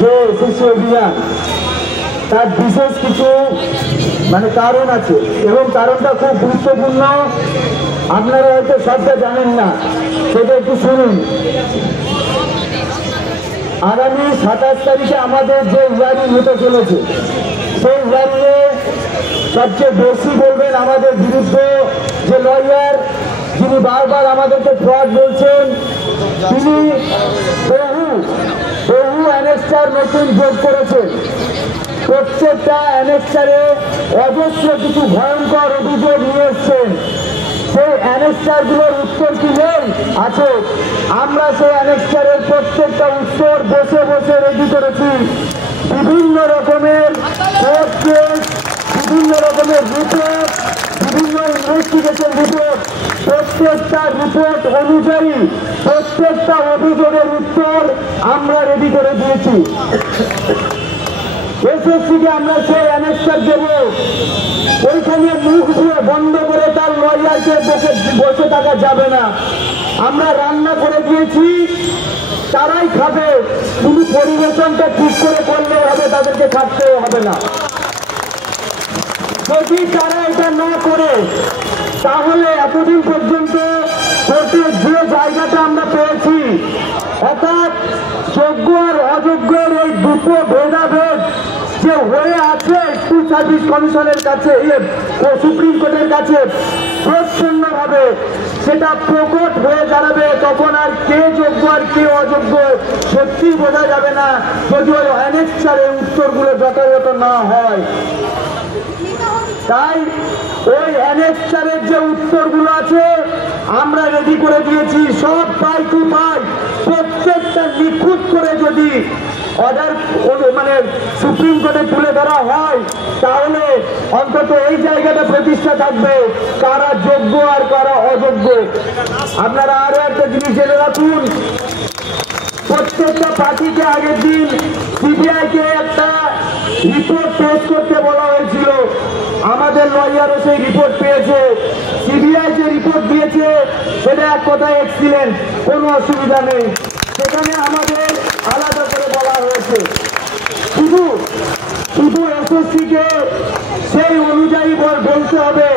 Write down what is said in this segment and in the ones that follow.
যে এসএসসি অভিযান তার বিশেষ কিছু কারণ আছে এবং কারণটা খুব গুরুত্বপূর্ণ। আপনারা হয়তো সবটা জানেন না, সেটা একটু শুনুন। আগামী 27 তারিখে আমাদের যে হিয়ারিং হতে চলেছে, সেই হিয়ারিংয়ে সবচেয়ে বেশি বলবেন আমাদের বিরুদ্ধে যে লয়ার, যিনি বারবার আমাদেরকে ফ্রড বলছেন, তিনি বহু অ্যানেক্সার নতুন যোগ করেছেন। প্রত্যেকটা অ্যানেক্সারে অজস্র কিছু ভয়ঙ্কর অভিযোগ নিয়ে এসছেন। সেই অ্যানেক্সারগুলোর উত্তর কি নেই? আছে। আমরা সেই অ্যানেক্সারের প্রত্যেকটা উত্তর বসে বসে রেডি করেছি। বিভিন্ন রকমের কোর্ট কেস, বিভিন্ন রকমের রিপোর্ট, বিভিন্ন ইনভেস্টিগেশন রিপোর্ট, প্রত্যেকটা রিপোর্ট অনুযায়ী প্রত্যেকটা অভিযোগের উত্তর আমরা রেডি করে দিয়েছি। এসএসসিকে আমরা সেই অ্যানেক্সার দেব, ওইখানে মুখ দিয়ে বন্ধ করে তার লয়ারকে বসে থাকা যাবে না। আমরা রান্না করে দিয়েছি, তারাই খাবে, শুধু পরিবেশনটা ঠিক করে করলেও হবে, তাদেরকে খাটতেও হবে না। যদি তারা এটা না করে, তাহলে এতদিন পর্যন্ত কোর্টের যে জায়গাটা আমরা পেয়েছি, অর্থাৎ যোগ্য আর অযোগ্যের এই দুটো ভেদাভেদ যে হয়ে আছে স্কুল সার্ভিস কমিশনের কাছে, সুপ্রিম কোর্টের কাছে প্রচ্ছন্নভাবে সেটা প্রকট হয়ে দাঁড়াবে। তখন আর কে যোগ্য আর কে অযোগ্য সত্যি বোঝা যাবে না, যদি ওই অ্যানেক্সারের উত্তরগুলো যথাযথ না হয়। তাই ওই অ্যানেক্সারের যে উত্তরগুলো আছে আমরা রেডি করে দিয়েছি, সব পাই টু পাই, প্রত্যেকটা নিখুঁত করে যদি অর্ডার সুপ্রিম কোর্টে তুলে ধরা হয়, তাহলে অন্তত এই জায়গাটা প্রতিষ্ঠা থাকবে কারা যোগ্য আর কারা অযোগ্য। আপনারা আরো একটা জিনিস জেনে রাখুন, প্রত্যেকটা পার্টিকে আগের দিন সিবিআইকে একটা রিপোর্ট পেশ করতে বলা হয়েছিল। আমাদের লয়ারও সেই রিপোর্ট পেয়েছে। সিবিআই যে রিপোর্ট দিয়েছে সেটা এক কথায় এক্সিলেন্ট, কোনো অসুবিধা নেই। সেখানে আমাদের আলাদা করে বলা হয়েছে, শুধু এসএসসিকে সেই অনুযায়ী বলতে হবে,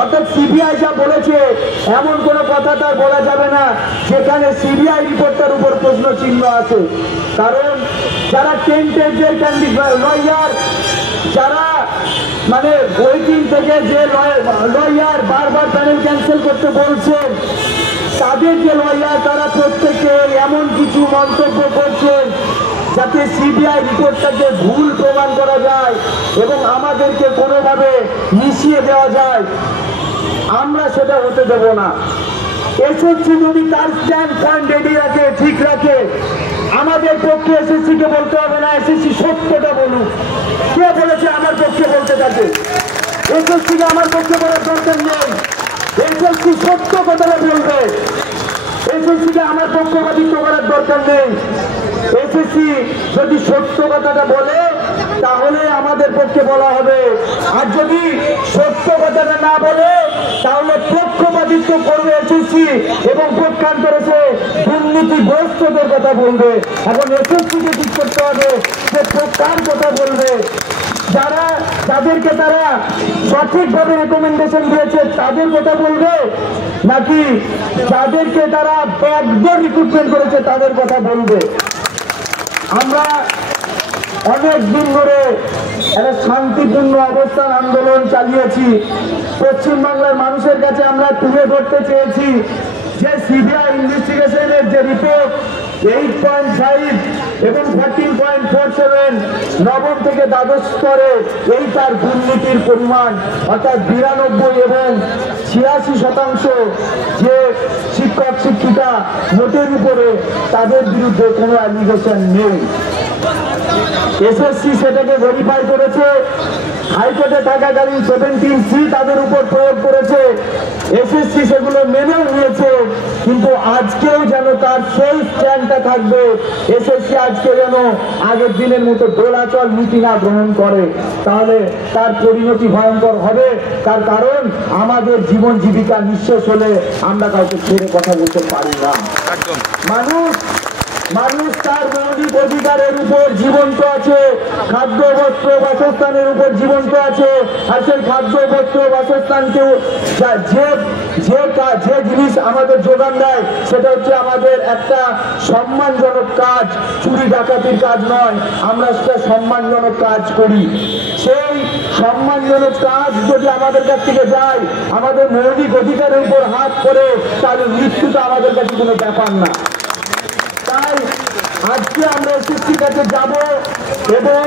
অর্থাৎ সিবিআই যা বলেছে এমন কোনো কথা তার বলা যাবে না যেখানে সিবিআই রিপোর্টটার উপর প্রশ্ন চিহ্ন আছে। কারণ যারা টেন্টেডের লয়ার, যারা ওই দিন থেকে যে লয়ার বারবার প্যানেল ক্যান্সেল করতে বলছেন, তাদের যে লয়ার তারা প্রত্যেকে এমন কিছু মন্তব্য করছেন যাতে সিবিআই রিপোর্টটাকে ভুল প্রমাণ করা যায় এবং আমাদেরকে কোনোভাবে মিশিয়ে দেওয়া যায়। আমরা সেটা হতে দেব না। এসএসসি যদি তার স্ট্যান্ড পয়েন্ট রেডি রাখে, ঠিক রাখে, আমাদের পক্ষে এসএসসিকে বলতে হবে না, এসএসসি সত্যটা বলুক। কে বলেছে আমার পক্ষে বলতে থাকে? এসএসসিকে আমার পক্ষে বলার দরকার নেই, এসএসসি সত্য কথাটা বলবে। এসএসসিকে আমার পক্ষপাতিত্ব করার দরকার নেই। এসএসসি যদি সত্য কথাটা বলে তাহলে আমাদের পক্ষে বলা হবে, আর যদি সত্য কথাটা না বলে তাহলে পক্ষপাতিত্ব করবে এসএসসি এবং পক্ষান্তরে দুর্নীতিগ্রস্তদের কথা বলবে। এখন এসএসসিকে ঠিক করতে হবে যে কার কথা বলবে। যাদেরকে তারা সঠিকভাবে রেকমেন্ডেশন দিয়েছে তাদের কথা বলবে, নাকি যাদেরকে তারা ব্যাকডোর রিক্রুটমেন্ট করেছে তাদের কথা বলবে। আমরা অনেক দিন ধরে একটা শান্তিপূর্ণ অবস্থান আন্দোলন চালিয়েছি। পশ্চিমবাংলার মানুষের কাছে আমরা তুলে ধরতে চেয়েছি যে সিবিআই ইনভেস্টিগেশনের যে রিপোর্ট 8.5 এবং 13.47 নবম থেকে দ্বাদশ স্তরে এই তার দুর্নীতির পরিমাণ, অর্থাৎ 92 এবং 86% যে শিক্ষক শিক্ষিকা নোটের উপরে তাদের বিরুদ্ধে কোনো অ্যালিগেশন নেই। এসএসসি সেটাকে ভেরিফাই করেছে, হাইকোর্টে থাকাকালীন 17C তাদের উপর প্রয়োগ করেছে, এসএসসি সেগুলো মেনেও নিয়েছে। কিন্তু আজকেও যেন তার সেই স্ট্যান্ডটা থাকবে, এসএসসি আজকে যেন আগের দিনের মতো দোলাচল নীতি না গ্রহণ করে, তাহলে তার পরিণতি ভয়ঙ্কর হবে। তার কারণ আমাদের জীবন জীবিকা নিঃশেষ হলে আমরা কাউকে ছেড়ে কথা বলতে পারি না। মানুষ মানুষ তার মৌলিক অধিকারের উপর জীবন্ত আছে, খাদ্য বস্ত্র বাসস্থানের উপর জীবন্ত আছে। আর সেই খাদ্য বস্ত্র বাসস্থানকে যে জিনিস আমাদের যোগান দেয় সেটা হচ্ছে আমাদের একটা সম্মানজনক কাজ, চুরি ডাকাতির কাজ নয়। আমরা সেটা সম্মানজনক কাজ করি। সেই সম্মানজনক কাজ যদি আমাদের কাছ থেকে যায়, আমাদের মৌলিক অধিকারের উপর হাত করে, তাহলে মৃত্যুটা আমাদের কাছে কোনো ব্যাপার না। তাই আজকে আমরা এসএসসির কাছে যাব এবং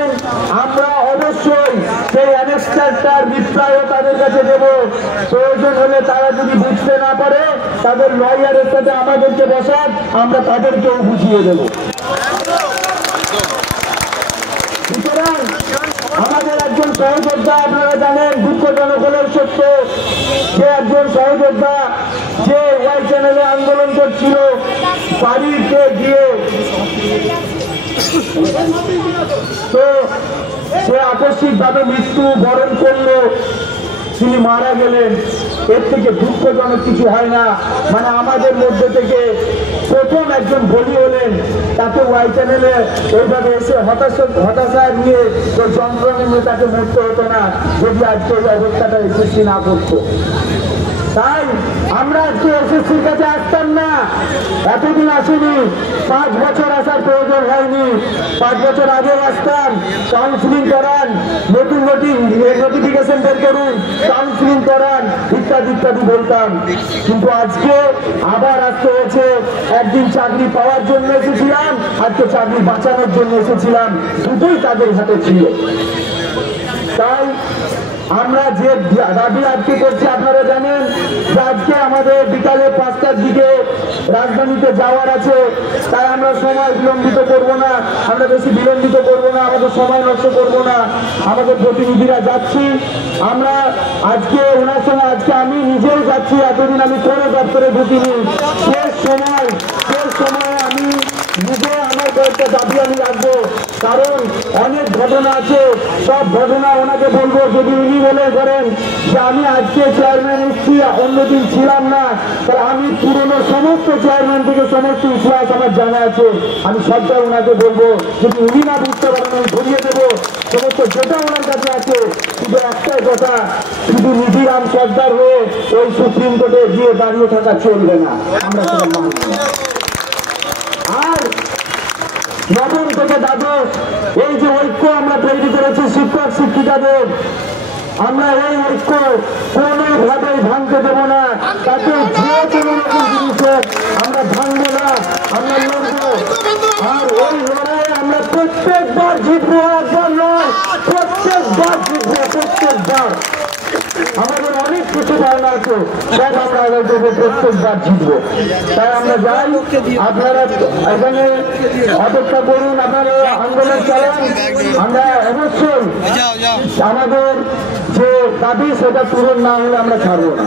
আমরা অবশ্যই সেই অ্যানেক্সটারটার রিপ্লাইও তাদের কাছে দেব। প্রয়োজন হলে তারা যদি বুঝতে না পারে, তাদের লয়ারের সাথে আমাদেরকে বসান, আমরা তাদেরকেও বুঝিয়ে দেব। সুতরাং আমাদের একজন সহযোদ্ধা, আপনারা জানেন, দুঃখজনক হলেও সত্য, যে একজন সহযোদ্ধা যে ওয়াই চ্যানেলে আন্দোলন করছিল, বাড়িতে গিয়ে তো সে আকস্মিকভাবে মৃত্যু বরণ করলো, তিনি মারা গেলেন। এর থেকে দুঃখজনক কিছু হয় না। মানে আমাদের মধ্যে থেকে প্রথম একজন বলি হলেন, তাকে ওয়াই চ্যানেলে এইভাবে এসে হতাশা নিয়ে যন্ত্রণা নিয়ে তাকে মরতে হতো না, যদি আজকে ওই অবস্থাটা এসএসসি না করতো। তাই আমরা আজকে এসএসসির কাছে আসতাম না, এতদিন আসিনি। 5 বছর আসার প্রয়োজন হয়নি, 5 বছর আগে আসতাম, কাউন্সিলিং করান, নতুন নোটিফিকেশন বের করুন, কাউন্সিলিং করান, ইত্যাদি ইত্যাদি বলতাম। কিন্তু আজকে আবার আসতে হয়েছে। একদিন চাকরি পাওয়ার জন্য এসেছিলাম, আজকে চাকরি বাঁচানোর জন্য এসেছিলাম, দুটোই তাদের হাতে ছিল। তাই আমরা যে দাবি আজকে করছি, আপনারা জানেন যে আজকে আমাদের বিকালে 5টার দিকে রাজধানীতে যাওয়ার আছে। তাই আমরা সময় বিলম্বিত করব না, আমরা বেশি বিলম্বিত করব না, আমাদের সময় নষ্ট করব না। আমাদের প্রতিনিধিরা যাচ্ছি, আমরা আজকে ওনার সঙ্গে, আজকে আমি নিজেও যাচ্ছি। এতদিন আমি কোনো দপ্তরে ঢুকিনি। শেষ সময় আমি নিজে আমার কয়েকটা দাবি আমি রাখবো, কারণ অনেক ঘটনা আছে। সব ঘটনা ওনাকে বলবো। যদি উনি মনে করেন যে আমি আজকে চেয়ারম্যান এসেছি, অন্যদিন ছিলাম না, তাহলে আমি পুরনো সমস্ত চেয়ারম্যান থেকে সমস্ত ইতিহাস আমার জানা আছে, আমি সবটা ওনাকে বলবো। যদি উনি না বুঝতে পারেন, আমি ধরিয়ে দেবো সমস্ত যেটা ওনার কাছে আছে। শুধু একটাই কথা, শুধু নিধিরাম সর্দার হয়ে ওই সুপ্রিম কোর্টে গিয়ে দাঁড়িয়ে থাকা চলবে না, আমরা সেটা মানব না। আর নবম থেকে দ্বাদশ এই যে ঐক্য আমরা তৈরি করেছি শিক্ষক শিক্ষিকাদের, আমরা এই ঐক্য কোনোভাবেই ভাঙতে দেব না। তাতে যে কোনো রকম জিনিসের আমরা ভাঙবো না, আমরা লড়বো। আর ওই লড়াই আমরা প্রত্যেকবার জিতবো, একবার নয়, প্রত্যেকবার জিতবো, প্রত্যেকবার। আমাদের অনেক কিছু ধারণা আছে, সব আমরা প্রত্যেকবার জিতবো। তাই আমরা যাই, আপনারা এখানে অপেক্ষা করুন, আপনারা আন্দোলন চালান। আমরা অবশ্যই আমাদের যে দাবি সেটা পূরণ না হলে আমরা ছাড়বো না।